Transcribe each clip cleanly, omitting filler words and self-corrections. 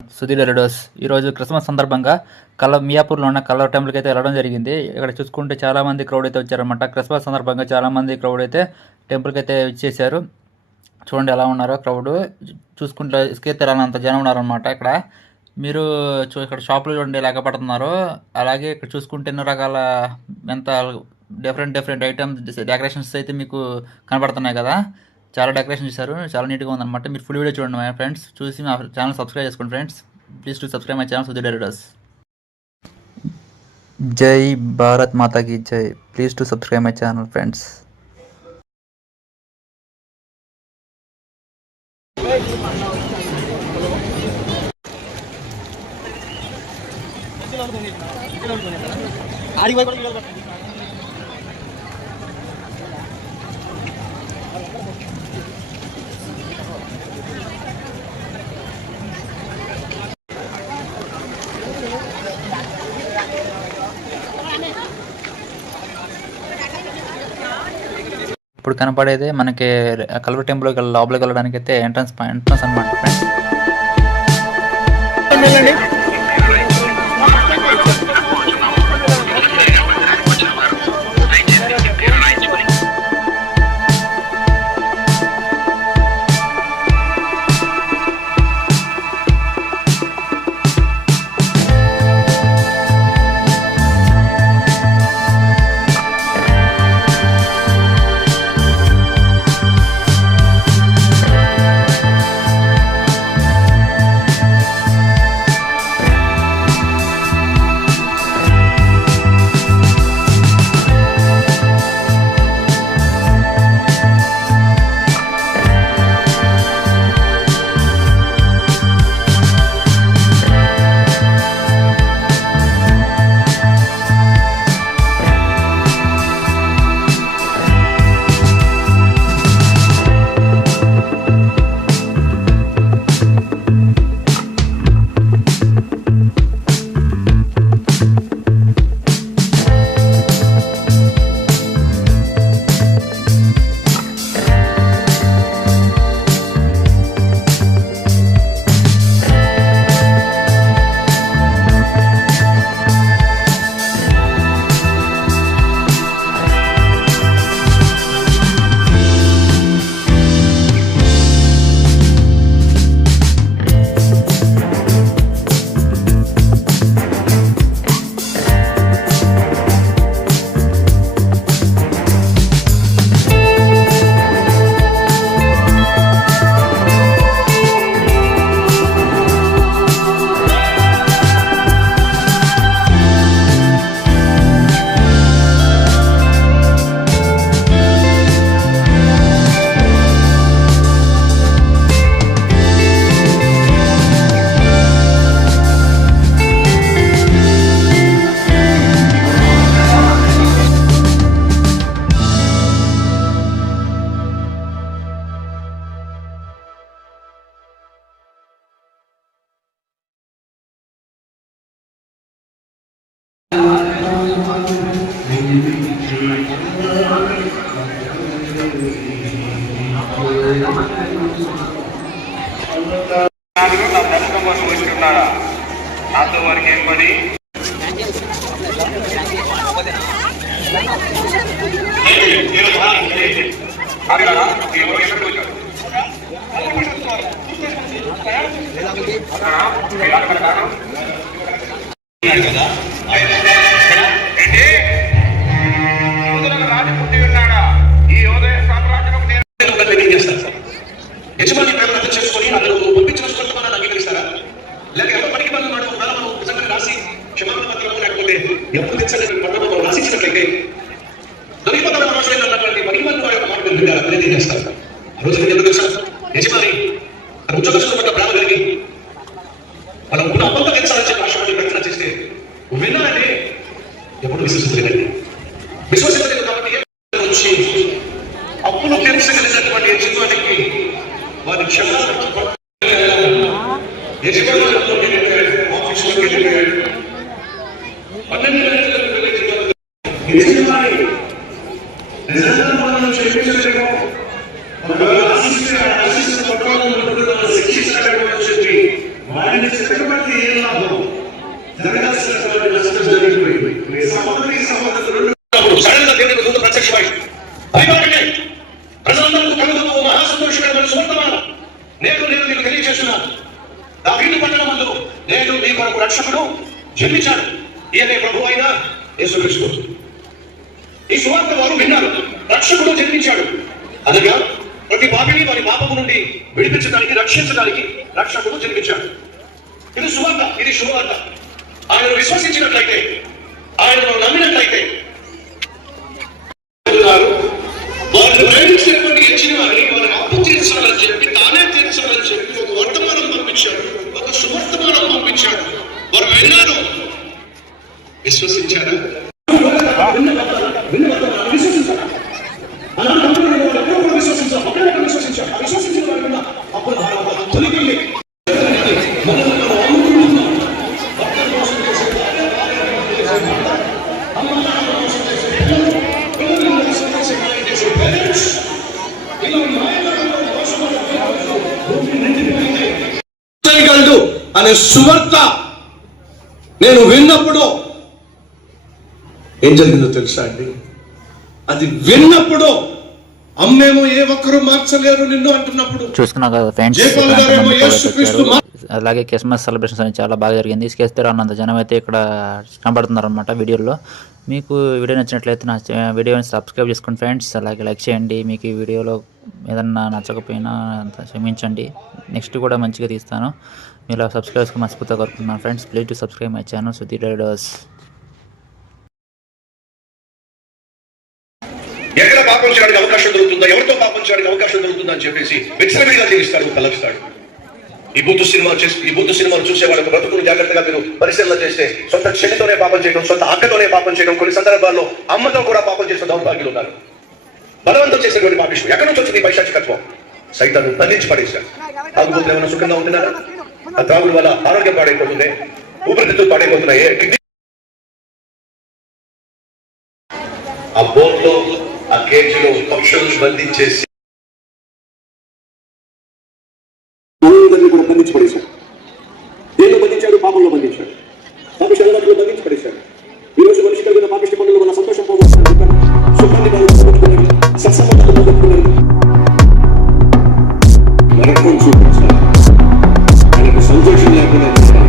సుధీర్ ఎరడోస్ ఈరోజు క్రిస్మస్ సందర్భంగా మియాపూర్లో ఉన్న కల్లర్ టెంపుల్కి అయితే వెళ్ళడం జరిగింది. ఇక్కడ చూసుకుంటే చాలామంది క్రౌడ్ అయితే వచ్చారనమాట. క్రిస్మస్ సందర్భంగా చాలామంది క్రౌడ్ అయితే టెంపుల్కి అయితే ఇచ్చేసారు. చూడండి ఎలా ఉన్నారో క్రౌడ్. చూసుకుంటే ఇసుకెత్తారన్నంత జనం ఉన్నారనమాట. ఇక్కడ మీరు ఇక్కడ షాపులు చూడండి ఎలాగ పడుతున్నారు. అలాగే ఇక్కడ చూసుకుంటే ఎన్నో రకాల ఎంత డిఫరెంట్ ఐటమ్స్ డెకరేషన్స్ అయితే మీకు కనబడుతున్నాయి కదా. చాలా డెకరేషన్ చేశారు, చాలా నీట్గా ఉందన్నమాట. మీరు ఫుల్ వీడియో చూడండి మై ఫ్రెండ్స్. చూసి మా ఛానల్ సబ్స్క్రైబ్ చేసుకోండి friends. Please to subscribe my channel Sudheer Erados. జై భారత్ మాతాకి జై. Please to subscribe my channel friends. ఇప్పుడు కనపడేదే మనకి కల్వర్ టెంపుల్కి లోపలికి వెళ్ళడానికి అయితే ఎంట్రన్స్ అనమాట ఫ్రెండ్స్. నాతో వారికి ఏం పని? రాజు పుట్టి ఉన్నాడా? ఈ ఉదయ సామ్రాజ్యం యజమాని ప్రేమను చేసుకొని అందులో పంపించిన మనం అంగీకరిస్తారా? లేక ఎవరు పనికి పనులు మనం నిజంగా రాసి క్షమాపణ పత్రం లేకపోతే ఎప్పుడు తెచ్చని పట్టణంలో రాసిచ్చినట్లయితే దొరికిపోతున్న అవసరం ఉన్నటువంటి పనికి పనులు వారి యొక్క మాట అభివృద్ధి చేస్తారు. ఆ రోజు ఎందుకు తెలుసా? యజమాని తన ఉద్యోగస్తుల పట్ల ప్రేమ కలిగి వాళ్ళ ఉన్న అప్పంత తెచ్చాలని చెప్పి ఆశపడి ప్రయత్నం చేస్తే విన్నారని ఎప్పుడు విశ్వసించలేదండి. విశ్వసించలేదు కాబట్టి వచ్చి అప్పులు తీర్చగలిగినటువంటి యజమానికి వారి క్షమాపణ ఆయన చెప్పబట్టి ఏం లాభం జరగాల్సినటువంటి నష్టం జరిగిపోయింది. సడన్ గా దేవుని దూత ప్రత్యక్షమై భయపడకండి, ప్రజలందరికీ కలుగుతూ మహా సంతోషకరమైన సువర్తమానం నేను మీకు తెలియజేస్తున్నాను. దావీదు పట్టణమందు నేను మీ కొరకు రక్షకుడు జన్మించాడు, ఈయనే ప్రభు అయిన యేసుక్రీస్తు. ఈ సువార్త వారు విన్నారు, రక్షకుడు జన్మించాడు అనగా ప్రతి పాపిని వారి పాపము నుండి విడిపించడానికి, రక్షించడానికి రక్షకుడు జన్మించాడు. ఇది సువార్త, ఇది శుభవార్త. ఆయనను విశ్వసించినట్లయితే, ఆయనను నమ్మినట్లయితే వారిని ప్రేమించినటువంటి ఇచ్చిన వారిని వారిని అప్పు తీర్చాలని చెప్పి, తానే తీర్చాలని చెప్పి ఒక వర్తమానం పంపించాడు, ఒక సువర్తమానం పంపించాడు. వారు విన్నారు, విశ్వసించారా? అనే సువార్త నేను విన్నప్పుడు ఏం జరిగిందో తెలుసా అండి? అది విన్నప్పుడు అమ్మేమో ఏ ఒక్కరు మార్చలేరు నిన్ను అంటున్నప్పుడు చూసుకున్నా కదా ఫ్రెండ్స్, అలాగే క్రిస్మస్ సెలబ్రేషన్స్ అనేది చాలా బాగా జరిగింది. ఇసుకేస్తే రానంత జనం అయితే ఇక్కడ కనబడుతున్నారు అనమాట వీడియోలో. మీకు వీడియో నచ్చినట్లయితే నా వీడియోని సబ్స్క్రైబ్ చేసుకోండి ఫ్రెండ్స్, అలాగే లైక్ చేయండి. మీకు ఈ వీడియోలో ఏదన్నా నచ్చకపోయినా క్షమించండి, నెక్స్ట్ కూడా మంచిగా తీస్తాను. మీరు సబ్స్క్రైబ్ చేసుకుని మర్చిపోతే కోరుకుంటున్నాను friends. Please to subscribe my channel Sudheer riders. ఎక్కడ పాపం చేయడానికి అవకాశం దొరుకుతుందా, ఎవరితో పాపం చేయడానికి అవకాశం దొరుకుతుందా అని చెప్పేసి విచ్చలవిడిగా జీవిస్తాడు, కలస్తాడు. ఈ బూతు సినిమాలు చూసేవాడు బ్రతుకులు జాగ్రత్తగా మీరు పరిశీలన చేస్తే సొంత చెల్లితోనే పాపం చేయడం, సొంత అక్కతోనే పాపం చేయడం, కొన్ని సందర్భాల్లో అమ్మతో కూడా పాపం చేసిన దౌర్భాగ్యులు ఉన్నారు. బలవంతం చేసేటువంటి పాపిష్యం. ఎక్కడి నుంచి వచ్చింది పైశాచికత్వం? సైతాన్ని బంధించి పడేశారు. తాగుబోతులు ఏమైనా సుఖంగా ఉంటున్నారా? ఆ త్రాగుల వల్ల ఆరోగ్యం పాడైపోతుంది, ఊపిరితిత్తులు పాడైపోతున్నాయి. ఆ బోట్లో, ఆ కేజీలో పక్షులను బంధించేసి కూడా బంధించి పడేశాడు. దేనిలో బంధించాడు? పాపంలో బంధించాడు. పాపిష్టి అలవాట్లో బంధించి పడేశాడు. ఈ రోజు మనిషి కలిగిన పాపిష్టి పనుల వల్ల సంతోషం పోగొట్టుకున్నాడు, సుఖాన్ని పోగొట్టుకున్నాడు, సత్సంబంధాలు పోగొట్టుకున్నాడు. నరకం చూపించాలి, ఆయనకు సంతోషం లేకుండా చేయాలి.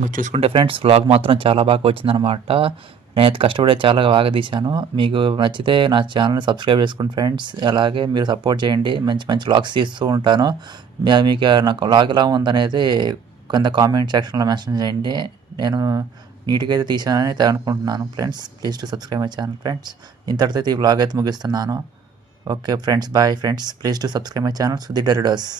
మీరు చూసుకుంటే ఫ్రెండ్స్ వ్లాగ్ మాత్రం చాలా బాగా వచ్చిందనమాట. నేనైతే కష్టపడి చాలా బాగా తీశాను. మీకు నచ్చితే నా ఛానల్ని సబ్స్క్రైబ్ చేసుకోండి ఫ్రెండ్స్. అలాగే మీరు సపోర్ట్ చేయండి, మంచి మంచి వ్లాగ్స్ తీస్తూ ఉంటాను. మీకు నాకు వ్లాగ్ ఎలా ఉందనేది కింద కామెంట్ సెక్షన్లో మెన్షన్ చేయండి. నేను నీట్గా అయితే తీసానని అయితే అనుకుంటున్నాను friends. Please to subscribe my channel friends. ఇంతటితో ఈ వ్లాగ్ అయితే ముగిస్తున్నాను. Okay friends, bye friends. Please to subscribe my channel Sudheer riders.